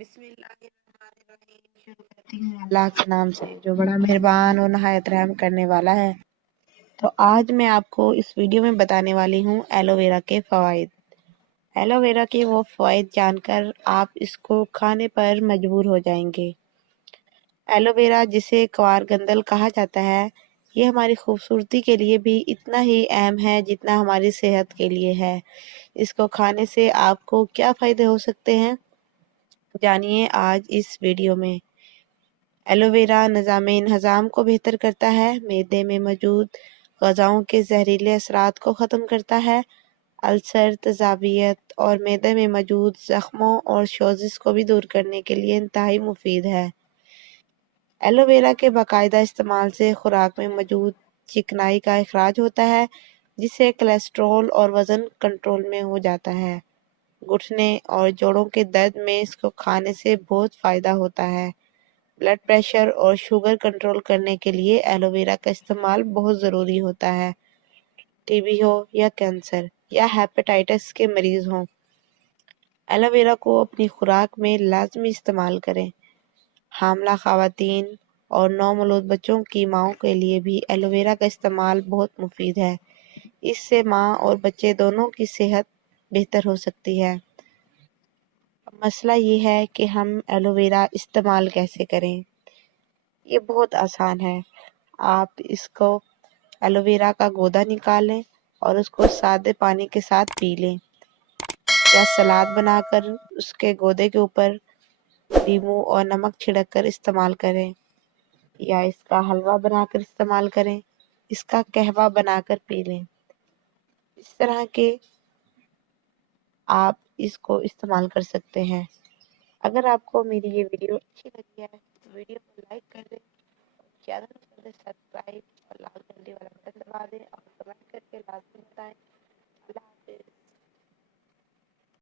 بسم اللہ الرحمن الرحیم۔ شروع کرتی ہوں اللہ کے نام سے جو بڑا مہربان اور نہایت رحم کرنے والا ہے۔ تو آج میں آپ کو اس ویڈیو میں بتانے والی ہوں ایلو ویرا کے فوائد۔ ایلو ویرا کے وہ فوائد جان کر آپ اس کو کھانے پر مجبور ہو جائیں گے۔ ایلو ویرا جسے کوار گندل کہا جاتا ہے، یہ ہماری خوبصورتی کے لیے بھی اتنا ہی اہم ہے جتنا ہماری صحت کے لیے ہے۔ اس کو کھانے سے آپ کو کیا فائدے ہو سکتے ہیں، جانیے آج اس ویڈیو میں۔ ایلو ویرا نظام ہضم کو بہتر کرتا ہے، معدے میں موجود غذاؤں کے زہریلے اثرات کو ختم کرتا ہے، السر، تیزابیت اور معدے میں موجود زخموں اور سوزش کو بھی دور کرنے کے لیے انتہائی مفید ہے۔ ایلو ویرا کے باقاعدہ استعمال سے خوراک میں موجود چکنائی کا اخراج ہوتا ہے، جس سے کولیسٹرول اور وزن کنٹرول میں ہو جاتا ہے۔ گھٹنے اور جوڑوں کے درد میں اس کو کھانے سے بہت فائدہ ہوتا ہے۔ بلڈ پریشر اور شوگر کنٹرول کرنے کے لیے ایلو ویرا کا استعمال بہت ضروری ہوتا ہے۔ ٹی بی ہو یا کینسر یا ہیپاٹائٹس کے مریض ہوں، ایلو ویرا کو اپنی خوراک میں لازمی استعمال کریں۔ حاملہ خواتین اور نومولود بچوں کی ماؤں کے لیے بھی ایلو ویرا کا استعمال بہت مفید ہے۔ اس سے ماں اور بچے دونوں کی صحت بہتر ہو سکتی ہے۔ مسئلہ یہ ہے کہ ہم ایلو ویرا استعمال کیسے کریں۔ یہ بہت آسان ہے۔ آپ اس کو ایلو ویرا کا گودا نکالیں اور اس کو سادے پانی کے ساتھ پی لیں، یا سلاد بنا کر اس کے گودے کے اوپر لیموں اور نمک چھڑک کر استعمال کریں، یا اس کا حلوہ بنا کر استعمال کریں، اس کا قہوہ بنا کر پی لیں۔ اس طرح کے آپ اس کو استعمال کر سکتے ہیں۔ اگر آپ کو میری یہ ویڈیو اچھی لگی ہے تو ویڈیو کو لائک کر دیں، زیادہ سے زیادہ سبسکرائب اور لال گھنٹی والا بٹن دبا دیں اور کمنٹ کر کے لازمی بتائیں۔ اللہ حافظ۔